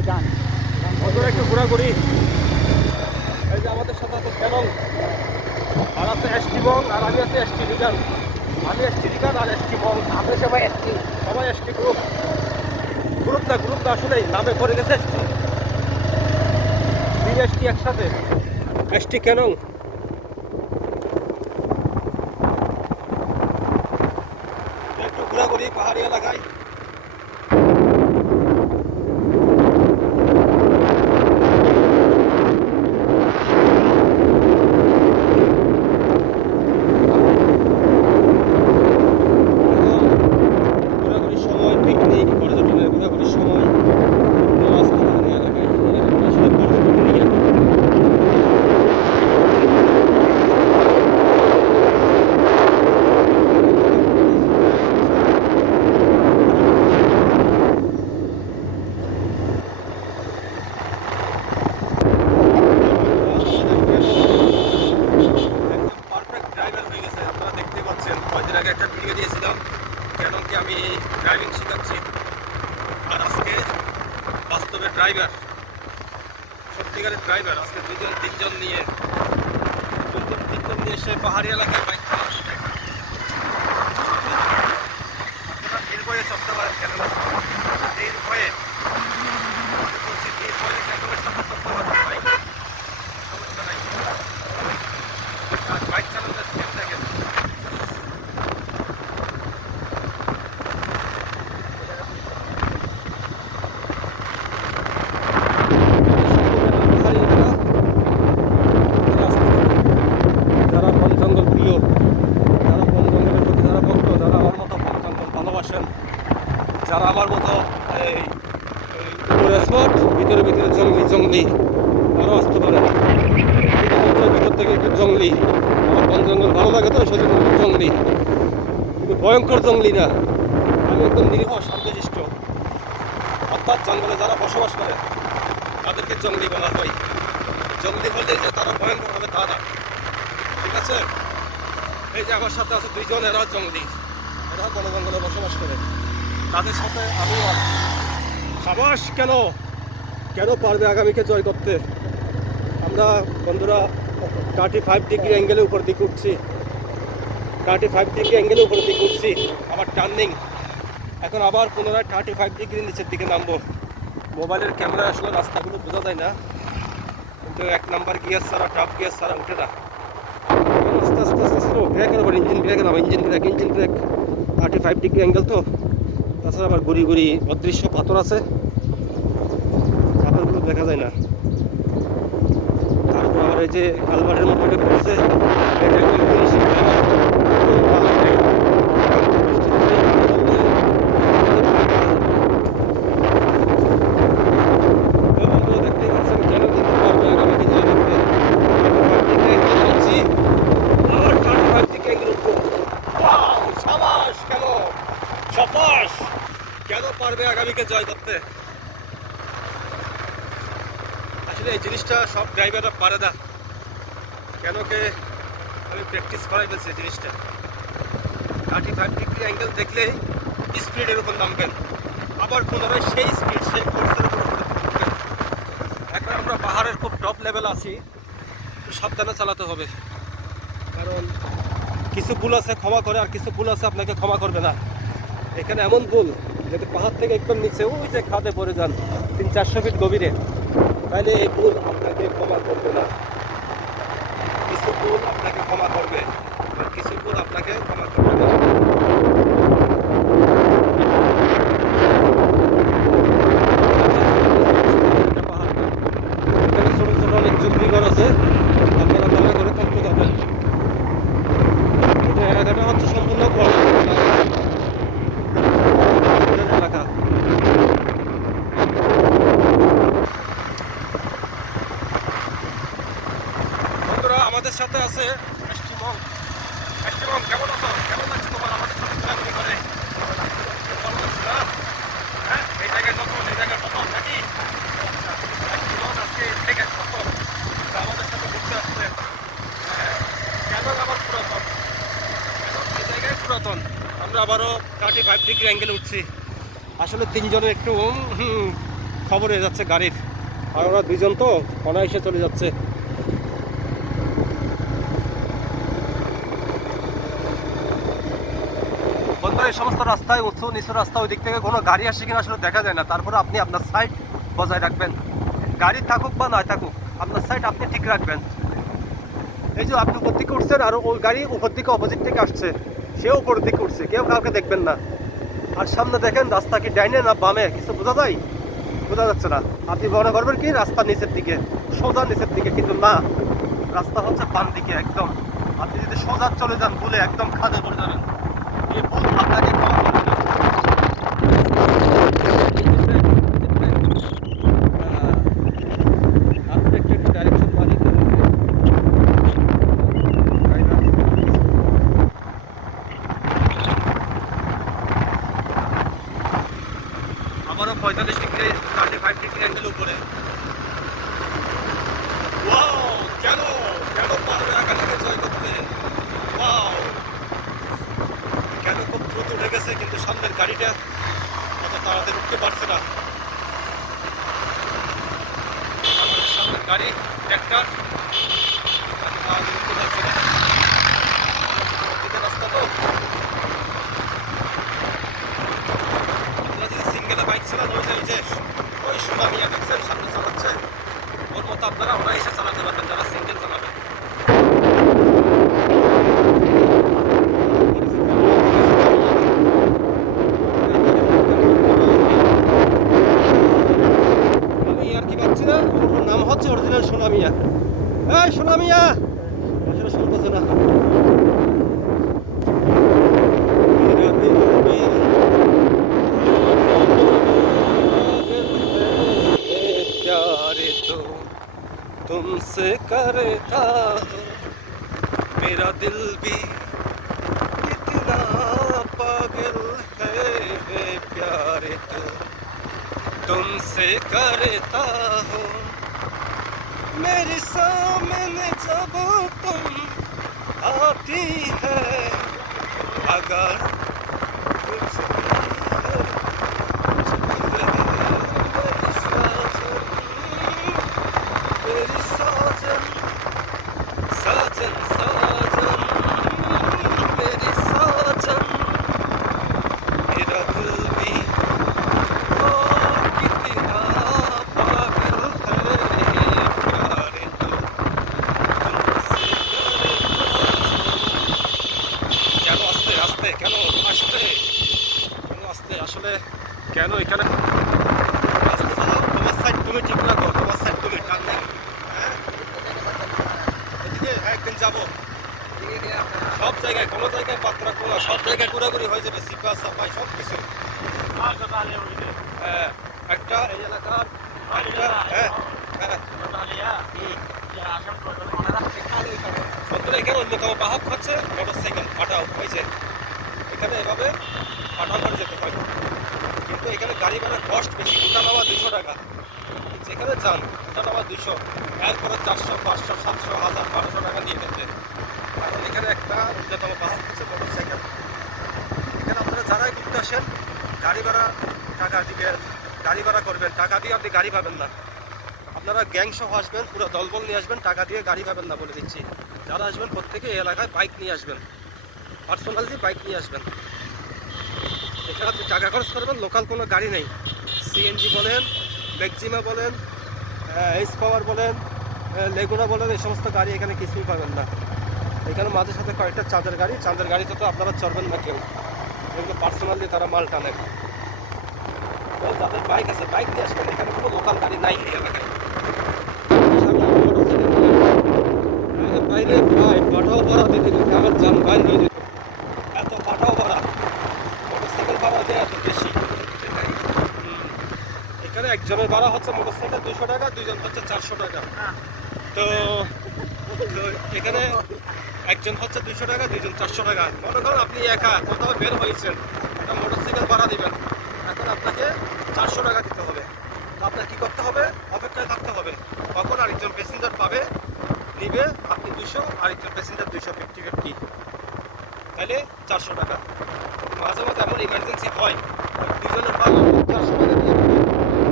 বন্ধুরা একটু ঘোরাঘুরি। এই যে আমাদের সাথে আছে ক্যানন, আর আছে এসটি বং, আর আমি আছি এসটি রিগান। আমি এসটি রিগান আর এসটি বং, আমরা সবাই এসটি, সবাই এসটি গ্রুপ। গ্রুপ না আসলেই নামে পড়ে গেছে এসটি, তিন এসটি একসাথে, এসটি ক্যানন। একটু ঘোরাঘুরি পাহাড়ি এলাকায়। ঘোরাঘুরির সময়, পিকনিক, পর্যটনের ঘোরাঘুরির সময় বাস্তবায়ন এলাকায় আসলে পর্যটন নিয়ে পারফেক্ট ড্রাইভার হয়ে গেছে। আপনারা দেখতে পাচ্ছেন, কয়েকদিন আগে একটা ভিডিও দিয়েছিলাম ক্যাননকে আমি ড্রাইভিং শেখাচ্ছি, আর আজকে বাস্তবে ড্রাইভার, সত্যিকারের ড্রাইভার। আজকে তিনজন নিয়ে সে পাহাড়ি এলাকায় বাইক চালাচ্ছে। আপনারা নির্ভয়ে চলতে পারেন ক্যাননের সাথে, নির্ভয়ে বলছি, নির্ভয়ে ক্যাননের সাথে চলতে পারেন বাইক, সমস্যা নাই। আর বাইক চালানোর স্কিল দেখেন। যারা বন জঙ্গল প্রিয়, যারা বন জঙ্গলের প্রতি যারা ভক্ত, যারা আমার মতো বন জঙ্গল ভালোবাসেন, যারা আমার মতো এই উপরে স্পট, ভিতরে জঙ্গলি আরও আসতে পারেন। ভিতর থেকে একটু জঙ্গলি, আমার বন জঙ্গল ভালো লাগে, তো সেজন্য একটু জঙ্গলি, কিন্তু ভয়ঙ্কর জঙ্গলি না। আমি একদম নিরীহ শান্তশিষ্ট, অর্থাৎ জঙ্গলে যারা বসবাস করে তাদেরকে জঙ্গলি বলা হয়। জঙ্গলি বলতে যে তারা ভয়ঙ্কর হবে তা না, ঠিক আছে? এই যে আমার সাথে আছে দুইজন, এরা জঙ্গলি, এরা বন জঙ্গলে বসবাস করে, তাদের সাথে আমিও আছি। সাবাস! কেন পারবে আগামীকে জয় করতে? আমরা বন্ধুরা 35 ডিগ্রি অ্যাঙ্গেলে উপর দিকে উঠছি, 35 ডিগ্রি অ্যাঙ্গেলে উপর দিকে উঠছি, আবার টার্নিং। এখন আবার পুনরায় 35 ডিগ্রি নিচের দিকে নামবো। মোবাইলের ক্যামেরা আসলে রাস্তাগুলো বোঝা যায় না, কিন্তু 1 নাম্বার গিয়ার ছাড়া, টপ গিয়ার ছাড়া উঠে না। আস্তে স্লো ব্রেকের আবার ইঞ্জিন ব্রেক নামা, ইঞ্জিন ব্রেক। 35 ডিগ্রি অ্যাঙ্গেল তো, তাছাড়া আবার গুড়ি অদৃশ্য পাথর আছে, পাথরগুলো দেখা যায় না। তারপর আবার এই যে কালভার্টের মতো এটা করছে, এটা একদম ফিনিশিং। দেখতেই পাচ্ছেন কেন কিন্তু পারবে আগামীকে জয় করতে। আবার 35 ডিগ্রি উঠবো। সাবাস! কেন পারবে আগামীকে জয় করতে? আসলে এই জিনিসটা সব ড্রাইভাররা পারে না। কেনকে আমি প্র্যাকটিস করাই ফেলছি জিনিসটা। 35 ডিগ্রি অ্যাঙ্গেল দেখলে স্পিডের উপর নামবেন, আবার পুনরায় সেই স্পিড, সেই ফোর্সের উপর উঠবেন। এখন আমরা পাহাড়ের খুব টপ লেভেল আছি, একটু সাবধানে চালাতে হবে, কারণ কিছু ভুল আছে ক্ষমা করে, আর কিছু ভুল আছে আপনাকে ক্ষমা করবে না। এখানে এমন ভুল, যদি পাহাড় থেকে একদম নিচে ওই যে খাদে পড়ে যান 300-400 ফিট গভীরে, তাহলে এই ভুল আপনাকে ক্ষমা করবে না। কিছু ভুল আপনাকে ক্ষমা করবে, আর কিছু ভুল আপনাকে ক্ষমা করবে না। এখানে ছোট ছোট অনেক চুক্তিঘর আছে, আপনারা ভালো করে থাকতে যাবেন। এটা এলাকাটা হচ্ছে সম্পূর্ণ এলাকা। বন্ধুরা আমাদের সাথে আছে এসটি বং। কেমন আছো? কেমন লাগছে তোমার আমাদের সাথে ঘোরাঘুরি করে? ভালো লাগছে না? হ্যাঁ, এই জায়গায় প্রথম নাকি? এসটি বং আজকে থেকে প্রথম আমাদের সাথে ঘুরতে আসছে। কেন আবার পুরাতন, এই জায়গায় পুরাতন। আমরা আবারও 35 ডিগ্রি অ্যাঙ্গেলে উঠছি। আসলে তিনজনের একটু খবর হয়ে যাচ্ছে গাড়ির। আর ওরা দুজন তো অনায়াসে চলে যাচ্ছে। বন্ধু, এই সমস্ত রাস্তায় উঁচু নিচু রাস্তা, ওই দিক থেকে কোনো গাড়ি আসে কিনা আসলে দেখা যায় না। তারপরে আপনি আপনার সাইড বজায় রাখবেন, গাড়ি থাকুক বা না থাকুক আপনার সাইড আপনি ঠিক রাখবেন। এই যে আপনি উপর দিকে উঠছেন আর ওই গাড়ি উপর দিকে অপোজিট থেকে আসছে, সেও উপরের দিকে উঠছে, কেউ কাউকে দেখবেন না। আর সামনে দেখেন রাস্তা কি ডাইনে না বামে কিছু বোঝা যায়? বোঝা যাচ্ছে না। আপনি মনে করবেন কি রাস্তা নিচের দিকে, সোজা নিচের দিকে, কিন্তু না, রাস্তা হচ্ছে বাম দিকে একদম। আপনি যদি সোজা চলে যান ভুলে একদম খাদে পড়ে যাবেন। এই ভুল আপনাকে কম করবে না। আমারও 45 ডিগ্রি 35 ডিগ্রি অ্যাঙ্গেল উপরে। কেন কেন পারবে আকাশকে জয় করতে? কেন খুব দ্রুত উঠে গেছে, কিন্তু সামনের গাড়িটা অত তাড়াতাড়ি উঠতে পারছে না। সামনের গাড়ি ট্র্যাক্টর উঠতে পারছে না। রাস্তা তো আপনারা যদি সিঙ্গেলে বাইক চালান, ওই সোনা মিয়া দেখছেন সামনে চালাচ্ছে, ওর মতো আপনারা ওরা এসে চালাতে পারবেন যারা সিঙ্গেল চালাবেন। আমি আর কি পাচ্ছি না, ওর নাম হচ্ছে অরিজিনাল সোনা মিয়া। এই সোনা মিয়া আসলে শুনতেছে না। तुमसे करता हूँ मेरा दिल भी कितना पागल है प्यारे तो तुमसे करता हूँ मेरे सामने जब तुम आती है अगर कुछ मेरी साजन साजन साजन मेरी साजन मेरा दिल भी कितना पागल है प्यारे तो तुमसे কেন আস্তে আস্তে কেন আসতে কেন আসতে আসলে কেন এখানে আস্তে চালাও? তোমার সাইড তুমি ঠিক রাখো, তোমার সাইড তুমি টান নেই। একদিন যাবো সব জায়গায়, কোনো জায়গায় বাদ রাখবো না, সব জায়গায় ঘোরাঘুরি হয়ে যাবে, সিপা সাফাই সব কিছু। একটা এই এলাকার একটা এখানে অন্যতম বাহক হচ্ছে মোটরসাইকেল পাঠাও হয়েছে। এখানে এভাবে পাঠাও করে যেতে হয়, কিন্তু এখানে গাড়ি ভাড়া কস্ট বেশি। গোটা নামা 200 টাকা, যেখানে যান গোটা নামা 200, এরপরে 400 500 700 1000 1200 টাকা নিয়ে নিতে। কারণ এখানে একটা অন্যতম বাহক হচ্ছে মোটরসাইকেল। এখানে আপনারা যারাই ঘুরতে আসেন গাড়ি ভাড়া টাকা দিবেন, গাড়ি ভাড়া করবেন, টাকা দিয়ে আপনি গাড়ি পাবেন না। আপনারা গ্যাং সহ আসবেন, পুরো দলবল নিয়ে আসবেন, টাকা দিয়ে গাড়ি পাবেন না বলে দিচ্ছি। যারা আসবেন প্রত্যেকে এই এলাকায় বাইক নিয়ে আসবেন, পার্সোনাল দিয়ে বাইক নিয়ে আসবেন। এখানে আপনি টাকা খরচ করবেন, লোকাল কোনো গাড়ি নেই। সিএনজি বলেন, ম্যাক্সিমা বলেন, এইচ পাওয়ার বলেন, লেগুনা বলেন, এই সমস্ত গাড়ি এখানে কিছুই পাবেন না। এখানে মাঝে সাথে কয়েকটা চাঁদের গাড়ি, চাঁদের গাড়িতে তো আপনারা চড়বেন না কেউ, এগুলো পার্সোনাল দিয়ে তারা মাল টানে। যাদের বাইক আছে বাইক নিয়ে আসবেন, এখানে কোনো লোকাল গাড়ি নাই এই এলাকায়। বাইরে ভাই পাঠাও ভাড়া দিতে দিতে আমার যান বাইরে হয়ে যেত, এত পাঠাও ভাড়া, মোটরসাইকেল ভাড়া দেয় এত বেশি। এখানে একজনের ভাড়া হচ্ছে মোটরসাইকেল 200 টাকা, দুইজন হচ্ছে 400 টাকা। তো এখানে একজন হচ্ছে 200 টাকা, দুইজন 400 টাকা। মনে করেন আপনি একা কোথাও বের হয়েছেন, একটা মোটরসাইকেল ভাড়া দিবেন, এখন আপনাকে 400 টাকা দিতে হবে। তো আপনার কী করতে হবে? অপেক্ষায় থাকতে হবে, কখন আরেকজন প্যাসেঞ্জার পাবে, নিবে, আপনি 200, আরেকজন প্যাসেঞ্জার 250, তাহলে 400 টাকা। মাঝে মাঝে এমন ইমার্জেন্সি হয়, দুজনের পাওয়া 400 টাকা দিয়ে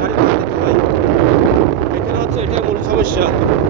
গাড়ি ভাড়া দিতে হয়। সমস্যা।